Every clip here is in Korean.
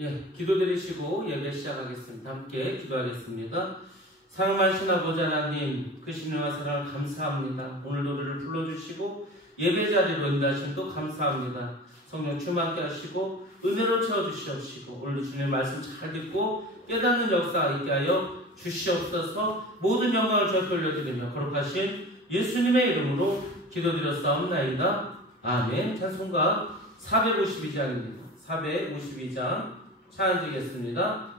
기도드리시고 예배 시작하겠습니다. 함께 기도하겠습니다. 사랑하신 아버지 하나님, 그 신령한 사랑을 감사합니다. 오늘도 우리를 불러주시고 예배 자리로 인도하심도 감사합니다. 성령 충만 함께 하시고 은혜로 채워주시옵시고 오늘도 주님의 말씀 잘 듣고 깨닫는 역사 있게 하여 주시옵소서. 모든 영광을 저에 돌려드리며 거룩하신 예수님의 이름으로 기도드렸사옵나이다. 아멘. 찬송가 452장입니다. 452장 찬양드리겠습니다.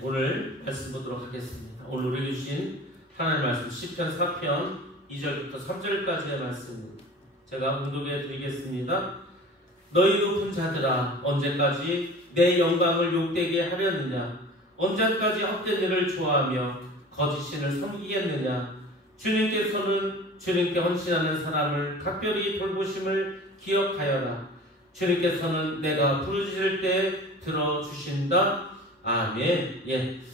오늘 말씀 보도록 하겠습니다. 오늘 우리 주신 하나님의 말씀 시편 4편 2절부터 3절까지의 말씀입니다. 제가 봉독해 드리겠습니다. 너희 높은 자들아, 언제까지 내 영광을 욕되게 하려느냐? 언제까지 헛된 일을 좋아하며 거짓신을 섬기겠느냐? 주님께서는 주님께 헌신하는 사람을 각별히 돌보심을 기억하여라. 주님께서는 내가 부르짖을 때 들어주신다. 아멘.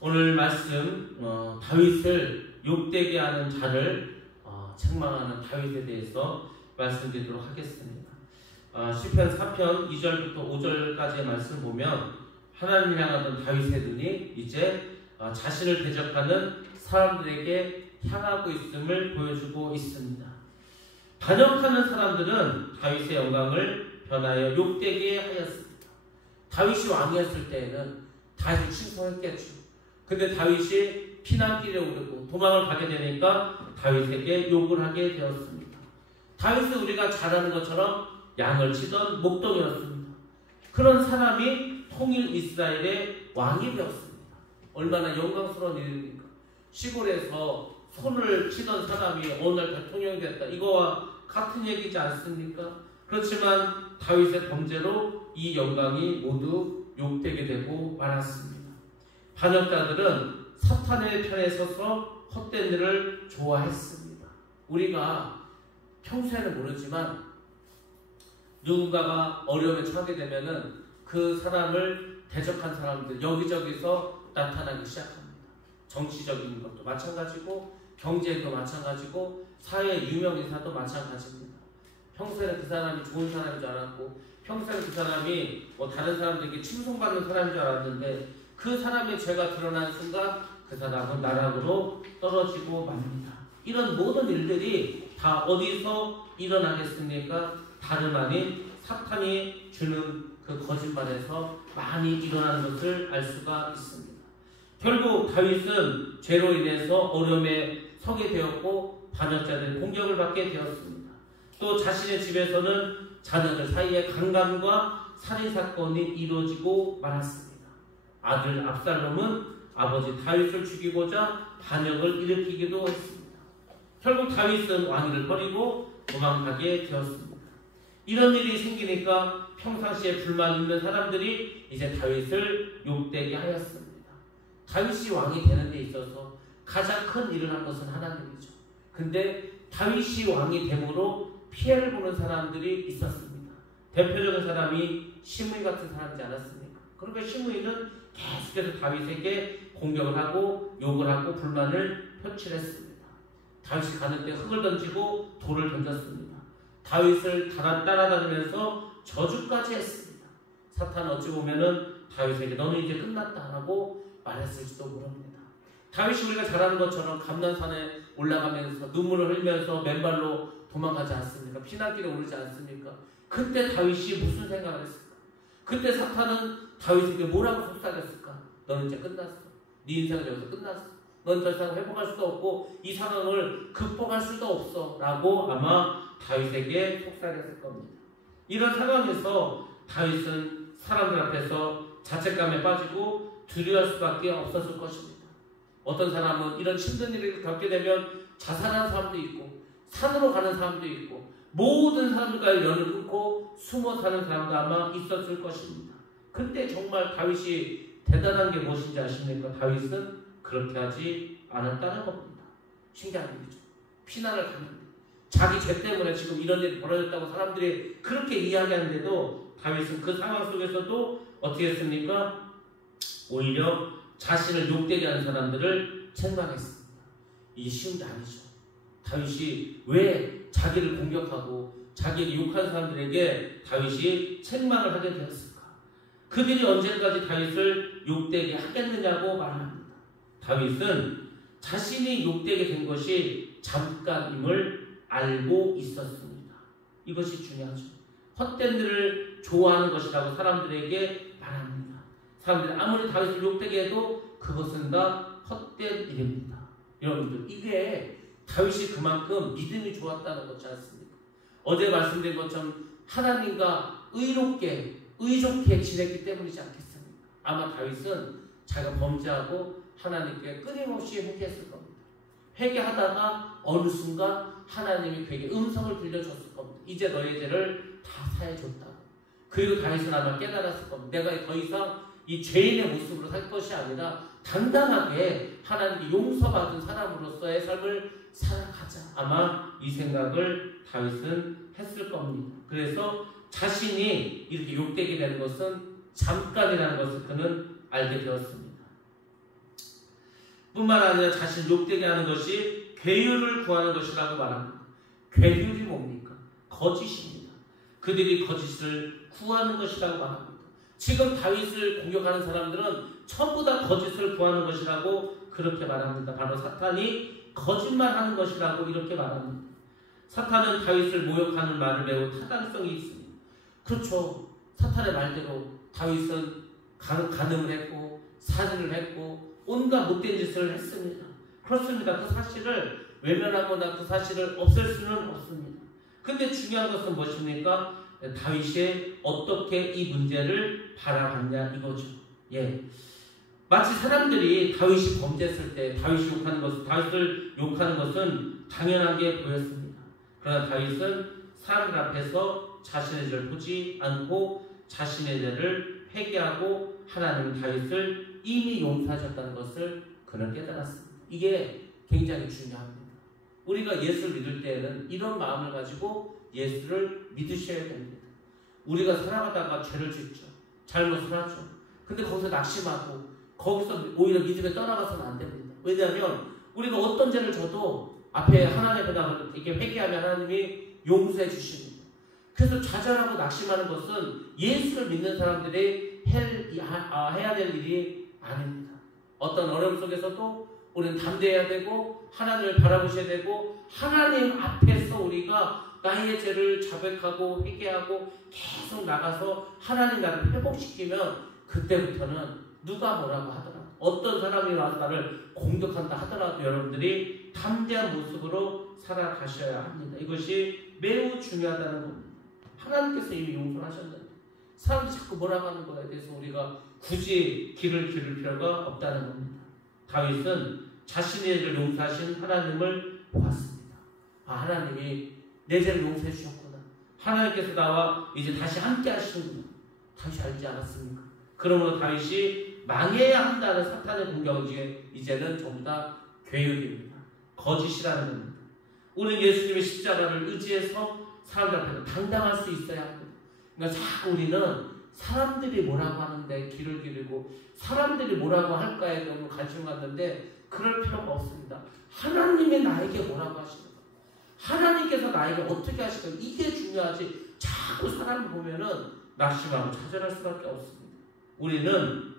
오늘 말씀 다윗을 욕되게 하는 자를 책망하는 다윗에 대해서 말씀드리도록 하겠습니다. 시편 4편 2절부터 5절까지의 말씀을 보면 하나님을 향하던 다윗의 눈이 이제 자신을 대적하는 사람들에게 향하고 있음을 보여주고 있습니다. 반역하는 사람들은 다윗의 영광을 변하여 욕되게 하였습니다. 다윗이 왕이었을 때에는 다윗을 칭송했겠죠. 근데 다윗이 피난길에 오르고 도망을 가게 되니까 다윗에게 욕을 하게 되었습니다. 다윗은 우리가 잘 아는 것처럼 양을 치던 목동이었습니다. 그런 사람이 통일 이스라엘의 왕이 되었습니다. 얼마나 영광스러운 일입니까? 시골에서 손을 치던 사람이 어느 날 대통령이 됐다. 이거와 같은 얘기지 않습니까? 그렇지만 다윗의 범죄로 이 영광이 모두 욕되게 되고 말았습니다. 반역자들은 사탄의 편에 서서 헛된 일을 좋아했습니다. 우리가 평소에는 모르지만 누군가가 어려움에 처하게 되면은 그 사람을 대적한 사람들 여기저기서 나타나기 시작합니다. 정치적인 것도 마찬가지고 경제도 마찬가지고 사회 유명인사도 마찬가지입니다. 평소에는 그 사람이 좋은 사람인 줄 알았고 평소에 그 사람이 다른 사람들에게 칭송받는 사람인 줄 알았는데 그 사람의 죄가 드러난 순간 그 사람은 나락으로 떨어지고 맙니다. 이런 모든 일들이 다 어디서 일어나겠습니까? 다름 아닌 사탄이 주는 그 거짓말에서 많이 일어나는 것을 알 수가 있습니다. 결국 다윗은 죄로 인해서 어려움에 서게 되었고 반역자들이 공격을 받게 되었습니다. 또 자신의 집에서는 자녀들 사이에 강간과 살인사건이 이루어지고 말았습니다. 아들 압살롬은 아버지 다윗을 죽이고자 반역을 일으키기도 했습니다. 결국 다윗은 왕위를 버리고 도망가게 되었습니다. 이런 일이 생기니까 평상시에 불만 있는 사람들이 이제 다윗을 욕되게 하였습니다. 다윗이 왕이 되는 데 있어서 가장 큰 일을 한 것은 하나님이죠. 근데 다윗이 왕이 됨으로 피해를 보는 사람들이 있었습니다. 대표적인 사람이 시므이 같은 사람이지 않았습니까? 그러니까 시므이는 계속해서 다윗에게 공격을 하고 욕을 하고 불만을 표출했습니다. 다윗이 가는데 흙을 던지고 돌을 던졌습니다. 다윗을 따라다니면서 저주까지 했습니다. 사탄은 어찌 보면은 다윗에게 너는 이제 끝났다라고 말했을지도 모릅니다. 다윗이 우리가 잘 아는 것처럼 감난산에 올라가면서 눈물을 흘리면서 맨발로 도망가지 않습니까? 피난길에 오르지 않습니까? 그때 다윗이 무슨 생각을 했을까? 그때 사탄은 다윗에게 뭐라고 속삭였을까? 너는 이제 끝났어. 네 인생은 여기서 끝났어. 넌 더 이상 회복할 수도 없고 이 상황을 극복할 수도 없어 라고 아마 다윗에게 속삭였을 겁니다. 이런 상황에서 다윗은 사람들 앞에서 자책감에 빠지고 두려워할 수밖에 없었을 것입니다. 어떤 사람은 이런 힘든 일을 겪게 되면 자살하는 사람도 있고 산으로 가는 사람도 있고 모든 사람들과의 연을 끊고 숨어 사는 사람도 아마 있었을 것입니다. 근데 정말 다윗이 대단한 게 무엇인지 아십니까? 다윗은 그렇게 하지 않았다는 겁니다. 신기한 일이죠. 피난을 갔는데 자기 죄 때문에 지금 이런 일이 벌어졌다고 사람들이 그렇게 이야기하는데도 다윗은 그 상황 속에서도 어떻게 했습니까? 오히려 자신을 욕되게 하는 사람들을 책망했습니다. 이게 쉬운 게 아니죠. 다윗이 왜 자기를 공격하고 자기에게 욕하는 사람들에게 다윗이 책망을 하게 되었을까? 그들이 언제까지 다윗을 욕되게 하겠느냐고 말합니다. 다윗은 자신이 욕되게 된 것이 잠깐임을 알고 있었습니다. 이것이 중요하죠. 헛된 일을 좋아하는 것이라고 사람들에게 말합니다. 사람들이 아무리 다윗을 욕되게 해도 그것은 다 헛된 일입니다. 여러분들, 이게 다윗이 그만큼 믿음이 좋았다는 거지 않습니까? 어제 말씀드린 것처럼 하나님과 의롭게 지냈기 때문이지 않겠습니까? 아마 다윗은 자기가 범죄하고 하나님께 끊임없이 회개했을 겁니다. 회개하다가 어느 순간 하나님이 그에게 음성을 들려줬을 겁니다. 이제 너의 죄를 다 사해줬다고. 그리고 다윗은 아마 깨달았을 겁니다. 내가 더 이상 이 죄인의 모습으로 살 것이 아니라 당당하게 하나님께 용서받은 사람으로서의 삶을 살아가자. 아마 이 생각을 다윗은 했을 겁니다. 그래서 자신이 이렇게 욕되게 되는 것은 잠깐이라는 것을 그는 알게 되었습니다. 뿐만 아니라 자신을 욕되게 하는 것이 괴율을 구하는 것이라고 말합니다. 괴율이 뭡니까? 거짓입니다. 그들이 거짓을 구하는 것이라고 말합니다. 지금 다윗을 공격하는 사람들은 전부 다 거짓을 구하는 것이라고 그렇게 말합니다. 바로 사탄이 거짓말하는 것이라고 이렇게 말합니다. 사탄은 다윗을 모욕하는 말을 매우 타당성이 있습니다. 그렇죠. 사탄의 말대로 다윗은 간음을 했고 살인을 했고 온갖 못된 짓을 했습니다. 그렇습니다. 그 사실을 외면하거나 그 사실을 없앨 수는 없습니다. 근데 중요한 것은 무엇입니까? 다윗이 어떻게 이 문제를 바라봤냐 이거죠. 예. 마치 사람들이 다윗이 범죄했을 때 다윗을 욕하는 것은 당연하게 보였습니다. 그러나 다윗은 사람들 앞에서 자신의 죄를 보지 않고 자신의 죄를 회개하고 하나님은 다윗을 이미 용서하셨다는 것을 그는 깨달았습니다. 이게 굉장히 중요합니다. 우리가 예수를 믿을 때에는 이런 마음을 가지고 예수를 믿으셔야 됩니다. 우리가 살아가다가 죄를 짓죠. 잘못을 하죠. 근데 거기서 낙심하고 거기서 오히려 믿음에 떠나가서는 안 됩니다. 왜냐하면 우리가 어떤 죄를 져도 앞에 하나님 앞에 이렇게 회개하면 하나님이 용서해 주십니다. 그래서 좌절하고 낙심하는 것은 예수를 믿는 사람들이 해야 될 일이 아닙니다. 어떤 어려움 속에서도 우리는 담대해야 되고 하나님을 바라보셔야 되고 하나님 앞에서 우리가 나의 죄를 자백하고 회개하고 계속 나가서 하나님 나를 회복시키면 그때부터는 누가 뭐라고 하더라도 어떤 사람이 와서 나를 공격한다 하더라도 여러분들이 담대한 모습으로 살아가셔야 합니다. 이것이 매우 중요하다는 겁니다. 하나님께서 이미 용서를 하셨는데 사람들이 자꾸 뭐라고 하는 거에 대해서 우리가 굳이 귀를 기울일 필요가 없다는 겁니다. 다윗은 자신의 죄를 용서하신 하나님을 보았습니다. 하나님이 내 죄를 용서해 주셨구나. 하나님께서 나와 이제 다시 함께 하시는구나. 다윗이 알지 않았습니까? 그러므로 다윗이 망해야 한다는 사탄의 공격이 이제는 전부 다 괴율입니다. 거짓이라는 겁니다. 우리는 예수님의 십자가를 의지해서 사람들 앞에서 당당할 수 있어야 합니다. 그러니까 자꾸 우리는 사람들이 뭐라고 하는데 귀를 기울이고 사람들이 뭐라고 할까에 너무 관심을 갖는데 그럴 필요가 없습니다. 하나님이 나에게 뭐라고 하시는가? 하나님께서 나에게 어떻게 하실까? 이게 중요하지. 자꾸 사람을 보면은 낙심하고 좌절할 수밖에 없습니다. 우리는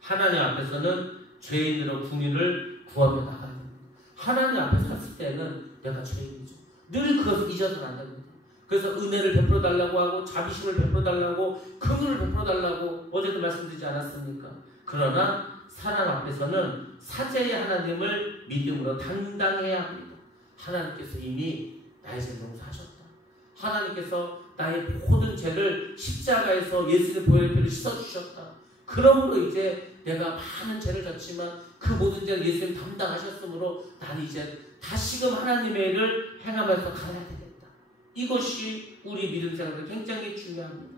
하나님 앞에서는 죄인으로 국민을 구하며 나가야 됩니다. 하나님 앞에 섰을 때는 내가 죄인이죠. 늘 그것을 잊어서는 안 됩니다. 그래서 은혜를 베풀어 달라고 하고 자비심을 베풀어 달라고 긍휼을 베풀어 달라고 어제도 말씀드리지 않았습니까? 그러나 사람 앞에서는 사죄의 하나님을 믿음으로 당당해야 합니다. 하나님께서 이미 나의 죄를 용서하셨다. 하나님께서 나의 모든 죄를 십자가에서 예수의 보혈의 피로 씻어주셨다. 그러므로 이제 내가 많은 죄를 졌지만 그 모든 죄를 예수님 담당하셨으므로 나는 이제 다시금 하나님의 일을 행하면서 가야 되겠다. 이것이 우리 믿음 생활에 굉장히 중요합니다.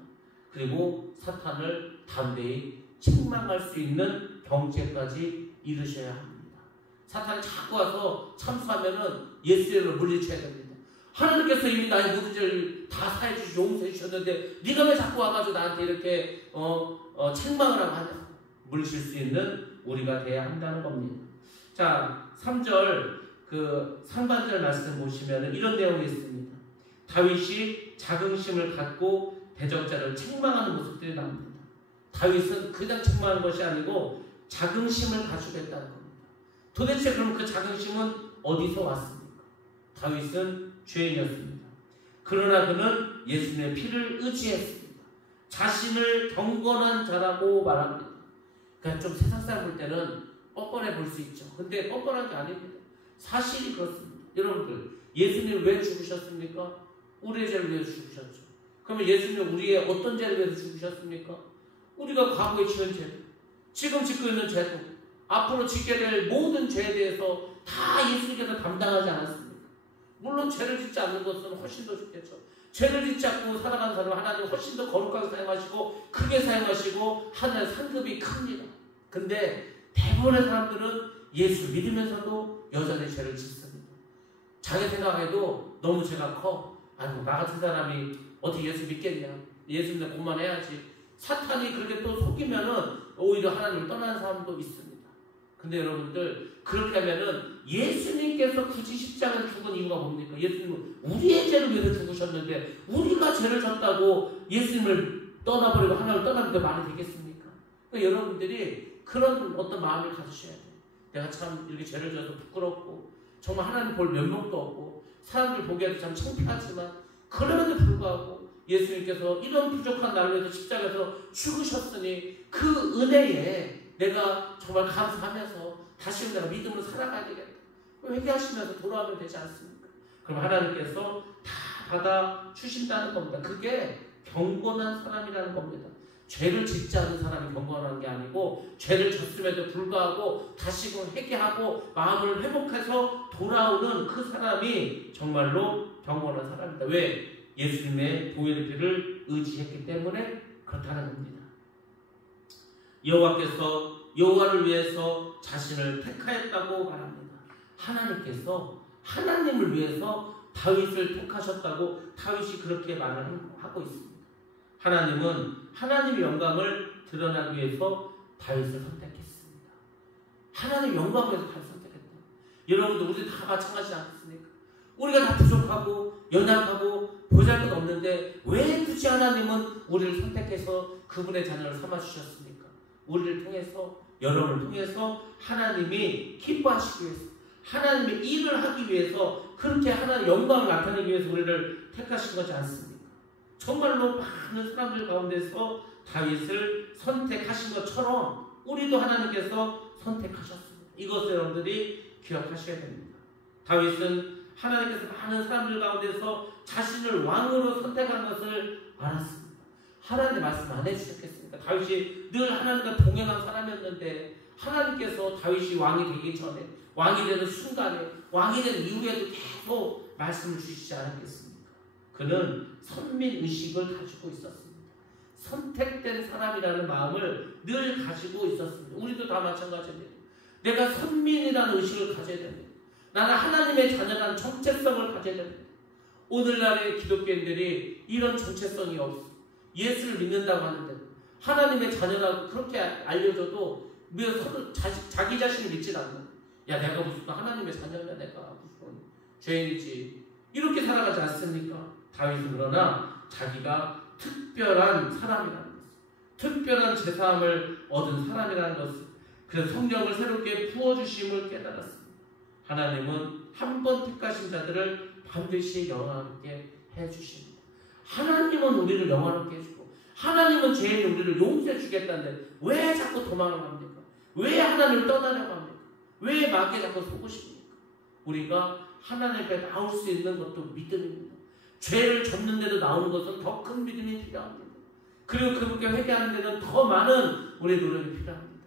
그리고 사탄을 담대히 책망할 수 있는 경지까지 이르셔야 합니다. 사탄이 자꾸 와서 참수하면은 예수의 이름으로 물리쳐야 됩니다. 하나님께서 이미 나의 모든 죄를 다 사해 주시고 용서해 주셨는데 네가 왜 자꾸 와가지고 나한테 이렇게 책망을 하고 하냐. 물리칠 수 있는 우리가 돼야 한다는 겁니다. 자, 3절 그 상반절 말씀 보시면 이런 내용이 있습니다. 다윗이 자긍심을 갖고 대적자를 책망하는 모습들이 나옵니다. 다윗은 그냥 책망하는 것이 아니고 자긍심을 가지고 했다는 겁니다. 도대체 그럼 그 자긍심은 어디서 왔습니까? 다윗은 죄인이었습니다. 그러나 그는 예수님의 피를 의지했습니다. 자신을 경건한 자라고 말합니다. 그러니까 좀 세상 사람 볼 때는 뻔뻔해 볼 수 있죠. 근데 뻔뻔한 게 아닙니다. 사실이 그렇습니다. 여러분들 예수님 왜 죽으셨습니까? 우리의 죄를 위해서 죽으셨죠. 그러면 예수님은 우리의 어떤 죄를 위해서 죽으셨습니까? 우리가 과거에 지은 죄, 지금 짓고 있는 죄도, 앞으로 짓게 될 모든 죄에 대해서 다 예수님께서 담당하지 않았습니까? 물론 죄를 짓지 않는 것은 훨씬 더 좋겠죠. 죄를 짓지 않고 살아가는 사람은 하나님 훨씬 더 거룩하게 사용하시고 크게 사용하시고 하나님의 상급이 큽니다. 근데 대부분의 사람들은 예수를 믿으면서도 여전히 죄를 짓습니다. 자기 생각에도 너무 죄가 커. 아이고 나 같은 사람이 어떻게 예수 믿겠냐. 예수 믿는 것만 해야지. 사탄이 그렇게 또 속이면은 오히려 하나님을 떠나는 사람도 있습니다. 근데 여러분들 그렇게 하면은 예수님께서 굳이 십자가에 죽은 이유가 뭡니까? 예수님은 우리의 죄를 위해서 죽으셨는데 우리가 죄를 졌다고 예수님을 떠나버리고 하나님을 떠나는 게 말이 되겠습니까? 그러니까 여러분들이 그런 어떤 마음을 가지셔야 돼요. 내가 참 이렇게 죄를 져서 부끄럽고 정말 하나님 볼 면목도 없고 사람들 보기에도 참 창피하지만 그럼에도 불구하고 예수님께서 이런 부족한 나를 위해서 십자가에서 죽으셨으니 그 은혜에 내가 정말 감사하면서 다시 내가 믿음으로 살아가야 되겠다. 회개하시면서 돌아오면 되지 않습니까? 그럼 하나님께서 다 받아 주신다는 겁니다. 그게 경건한 사람이라는 겁니다. 죄를 짓지 않는 사람이 경건한 게 아니고 죄를 졌음에도 불구하고 다시금 회개하고 마음을 회복해서 돌아오는 그 사람이 정말로 경건한 사람입니다. 왜? 예수님의 보혈의 피를 의지했기 때문에 그렇다는 겁니다. 여호와께서 여호와를 위해서 자신을 택하였다고 말합니다. 하나님께서 하나님을 위해서 다윗을 택하셨다고 다윗이 그렇게 말을 하고 있습니다. 하나님은 하나님의 영광을 드러나기 위해서 다윗을 선택했습니다. 하나님의 영광을 위해서 다윗을 선택했다. 여러분들 우리 다 마찬가지지 않습니까? 우리가 다 부족하고 연약하고 보잘것 없는데 왜 굳이 하나님은 우리를 선택해서 그분의 자녀를 삼아주셨습니까? 우리를 통해서 여러분을 통해서 하나님이 기뻐하시기 위해서 하나님의 일을 하기 위해서 그렇게 하나님의 영광을 나타내기 위해서 우리를 택하신 거지 않습니까? 정말로 많은 사람들 가운데서 다윗을 선택하신 것처럼 우리도 하나님께서 선택하셨습니다. 이것을 여러분들이 기억하셔야 됩니다. 다윗은 하나님께서 많은 사람들 가운데서 자신을 왕으로 선택한 것을 알았습니다. 하나님 말씀 안 해주셨겠습니까? 다윗이 늘 하나님과 동행한 사람이었는데 하나님께서 다윗이 왕이 되기 전에, 왕이 되는 순간에, 왕이 되는 이후에도 계속 말씀을 주시지 않았겠습니까? 그는 선민의식을 가지고 있었습니다. 선택된 사람이라는 마음을 늘 가지고 있었습니다. 우리도 다 마찬가지입니다. 내가 선민이라는 의식을 가져야 됩니다. 나는 하나님의 자녀라는 정체성을 가져야 됩니다. 오늘날의 기독교인들이 이런 정체성이 없어. 예수를 믿는다고 하는데 하나님의 자녀라고 그렇게 알려줘도 서로 자기 자신을 믿지 않는. 야, 내가 무슨 하나님의 자녀냐, 내가 무슨 죄인이지, 이렇게 살아가지 않습니까? 다윗은 그러나 자기가 특별한 사람이라는 것을, 특별한 제사함을 얻은 사람이라는 것을, 그래서 성령을 새롭게 부어주심을 깨달았습니다. 하나님은 한 번 택하신 자들을 반드시 영화롭게 해주십니다. 하나님은 우리를 영화롭게 해주고 하나님은 죄인 우리를 용서해 주겠다는데 왜 자꾸 도망을 합니까? 왜 하나님을 떠나려고 합니까? 왜 마귀에 자꾸 속으십니까? 우리가 하나님 앞에 나올 수 있는 것도 믿음입니다. 죄를 졌는데도 나오는 것은 더 큰 믿음이 필요합니다. 그리고 그분께 회개하는 데는 더 많은 우리의 노력이 필요합니다.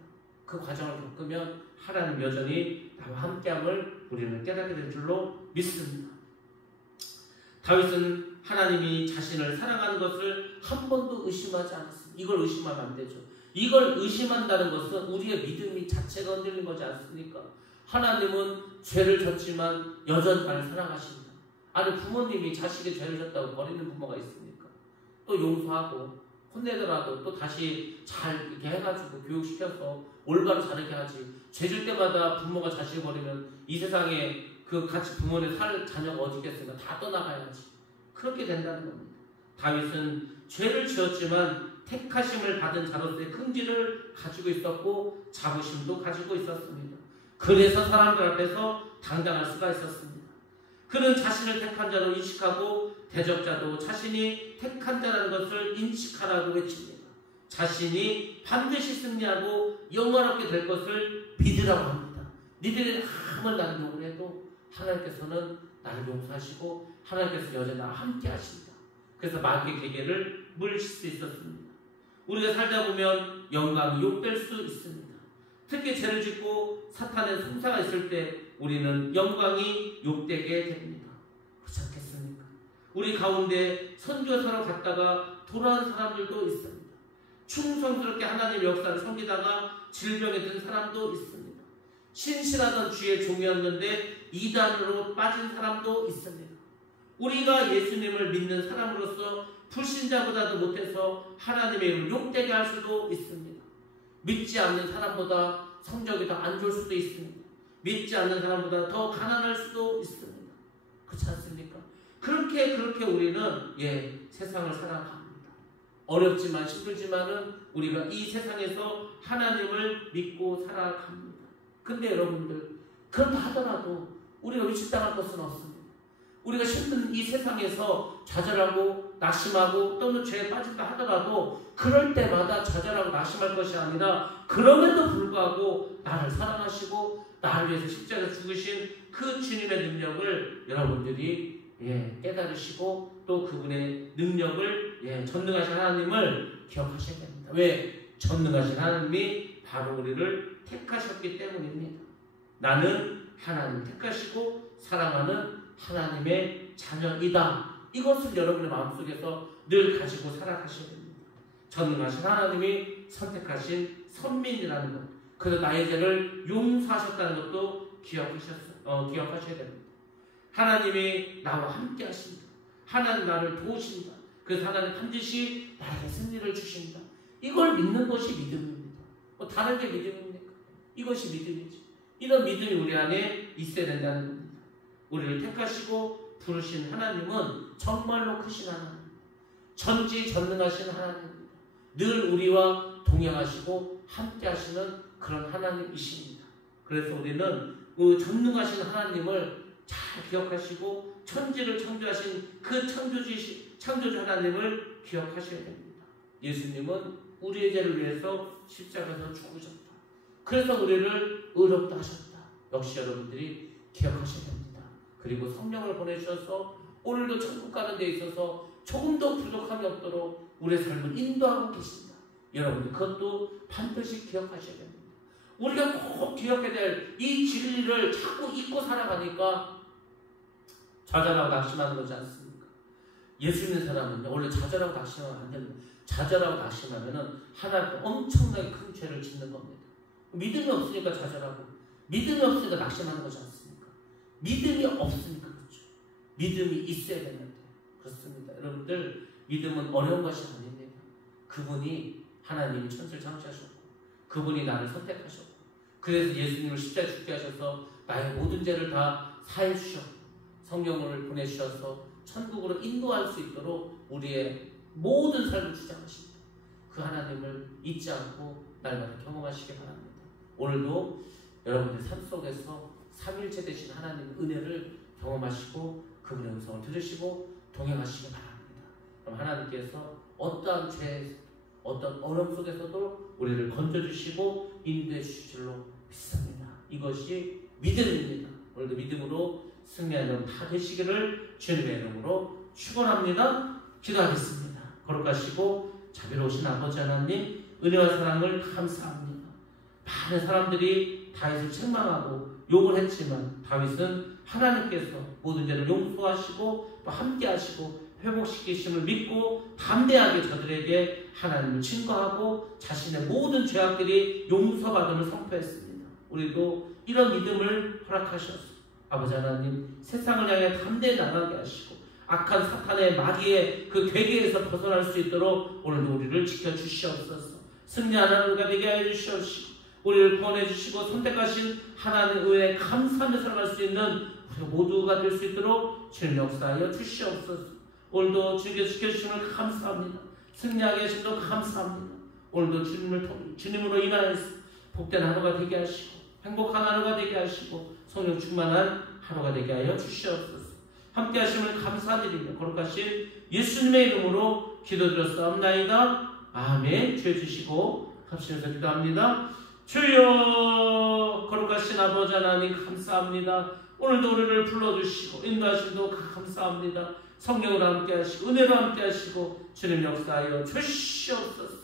그 과정을 겪으면 하나님 여전히 나와 함께함을 우리는 깨닫게 될 줄로 믿습니다. 다윗은 하나님이 자신을 사랑하는 것을 한 번도 의심하지 않았습니다. 이걸 의심하면 안 되죠. 이걸 의심한다는 것은 우리의 믿음이 자체가 흔들린 거지 않습니까? 하나님은 죄를 졌지만 여전히 나를 사랑하신다. 아니, 부모님이 자식이 죄를 졌다고 버리는 부모가 있습니까? 또 용서하고 혼내더라도 또 다시 잘 이렇게 해가지고 교육시켜서 올바로 자르게 하지. 죄 질 때마다 부모가 자식을 버리면 이 세상에 그 같이 부모님 살 자녀가 어디 있겠습니까? 다 떠나가야지. 그렇게 된다는 겁니다. 다윗은 죄를 지었지만 택하심을 받은 자로서의 긍지를 가지고 있었고 자부심도 가지고 있었습니다. 그래서 사람들 앞에서 당당할 수가 있었습니다. 그는 자신을 택한 자로 인식하고 대적자도 자신이 택한 자라는 것을 인식하라고 외칩니다. 자신이 반드시 승리하고 영원하게 될 것을 믿으라고 합니다. 니들이 아무리 나를 욕을 해도 하나님께서는 나를 용서하시고 하나님께서 여전히 나와 함께 하신다. 그래서 마귀의 계계를 물릴 수 있었습니다. 우리가 살다 보면 영광이 욕될 수 있습니다. 특히 죄를 짓고 사탄의 송사가 있을 때 우리는 영광이 욕되게 됩니다. 그렇지 않겠습니까? 우리 가운데 선교사로 갔다가 돌아온 사람들도 있습니다. 충성스럽게 하나님의 역사를 섬기다가 질병에 든 사람도 있습니다. 신실하던 주의 종이었는데 이단으로 빠진 사람도 있습니다. 우리가 예수님을 믿는 사람으로서 불신자보다도 못해서 하나님의 이름을 욕되게 할 수도 있습니다. 믿지 않는 사람보다 성적이 더 안 좋을 수도 있습니다. 믿지 않는 사람보다 더 가난할 수도 있습니다. 그렇지 않습니까? 그렇게 우리는 세상을 살아갑니다. 어렵지만 힘들지만은 우리가 이 세상에서 하나님을 믿고 살아갑니다. 근데 여러분들, 그렇다 하더라도 우리가 위축당할 것은 없습니다. 우리가 힘든 이 세상에서 좌절하고 낙심하고 또는 죄에 빠진다 하더라도 그럴 때마다 좌절하고 낙심할 것이 아니라 그럼에도 불구하고 나를 사랑하시고 나를 위해서 십자가에 죽으신 그 주님의 능력을 여러분들이 깨달으시고 또 그분의 능력을 전능하신 하나님을 기억하셔야 됩니다. 왜? 전능하신 하나님이 바로 우리를 택하셨기 때문입니다. 나는 하나님 택하시고 사랑하는 하나님의 자녀이다. 이것을 여러분의 마음속에서 늘 가지고 살아가셔야 됩니다. 전능하신 하나님이 선택하신 선민이라는 것, 그래서 나의 죄를 용서하셨다는 것도 기억하셔야 됩니다. 하나님이 나와 함께 하신다. 하나님 나를 도우신다. 그래서 하나님 반드시 나에게 승리를 주신다. 이걸 믿는 것이 믿음입니다. 다른 게 믿음입니까? 이것이 믿음이지. 이런 믿음이 우리 안에 있어야 된다는 겁니다. 우리를 택하시고 부르신 하나님은 정말로 크신 하나님, 전지전능하신 하나님입니다. 늘 우리와 동행하시고 함께 하시는 그런 하나님이십니다. 그래서 우리는 그 전능하신 하나님을 잘 기억하시고 천지를 창조하신 그 창조주 하나님을 기억하셔야 됩니다. 예수님은 우리의 죄를 위해서 십자가에서 죽으셨다. 그래서 우리를 의롭다 하셨다. 역시 여러분들이 기억하셔야 됩니다. 그리고 성령을 보내주셔서 오늘도 천국 가는 데 있어서 조금도 부족함이 없도록 우리의 삶을 인도하고 계신다. 여러분들 그것도 반드시 기억하셔야 됩니다. 우리가 꼭 기억해야 될 이 진리를 자꾸 잊고 살아가니까 좌절하고 낙심하는 거지 않습니까? 예수 믿는 사람은 원래 좌절하고 낙심하면 안 됩니다. 좌절하고 낙심하면 하나님 엄청나게 큰 죄를 짓는 겁니다. 믿음이 없으니까 좌절하고 믿음이 없으니까 낙심하는 거지 않습니까? 믿음이 없으니까 그렇죠. 믿음이 있어야 되는데 그렇습니다. 여러분들 믿음은 어려운 것이 아닙니다. 그분이 하나님이 천지를 창조하셨고 그분이 나를 선택하셨고 그래서 예수님을 십자가에 죽게 하셔서 나의 모든 죄를 다 사해 주셨고 성령을 보내주셔서 천국으로 인도할 수 있도록 우리의 모든 삶을 주장하십니다. 그 하나님을 잊지 않고 날마다 경험하시기 바랍니다. 오늘도 여러분의 삶 속에서 삼일체 되신 하나님의 은혜를 경험하시고 그분의 음성을 들으시고 동행하시기 바랍니다. 그럼 하나님께서 어떠한 죄, 어떤 어려움 속에서도 우리를 건져주시고 인도해 주실 줄로 믿습니다. 이것이 믿음입니다. 오늘도 믿음으로 승리하는 다 되시기를 주님의 이름으로 축원합니다. 기도하겠습니다. 거룩하시고 자비로우신 아버지 하나님, 은혜와 사랑을 감사합니다. 많은 사람들이 다윗을 책망하고 욕을 했지만 다윗은 하나님께서 모든 죄를 용서하시고 또 함께하시고 회복시키심을 믿고 담대하게 저들에게 하나님을 증거하고 자신의 모든 죄악들이 용서받음을 선포했습니다. 우리도 이런 믿음을 허락하셔서 아버지 하나님 세상을 향해 담대히 나가게 하시고 악한 사탄의 마귀의 그 괴계에서 벗어날 수 있도록 오늘도 우리를 지켜주시옵소서. 승리하는 하루가 되게 하여 주시옵시고 우리를 구원해 주시고 선택하신 하나님 의에 감사하며 살아갈 수 있는 우리 모두가 될 수 있도록 주님 역사하여 주시옵소서. 오늘도 주님께서 지켜주심을 감사합니다. 승리하게 하심도 감사합니다. 오늘도 주님으로 인하여서 복된 하루가 되게 하시고 행복한 하루가 되게 하시고 성령 충만한 하루가 되게 하여 주시옵소서. 함께 하심을 감사드리며 거룩하신 예수님의 이름으로 기도드렸사옵나이다. 아멘. 주여 주시고 합심해서 기도합니다. 주여 거룩하신 아버지 하나님 감사합니다. 오늘도 우리를 불러주시고 인도하심도 감사합니다. 성령으로 함께 하시고 은혜로 함께 하시고 주님 역사하여 주시옵소서.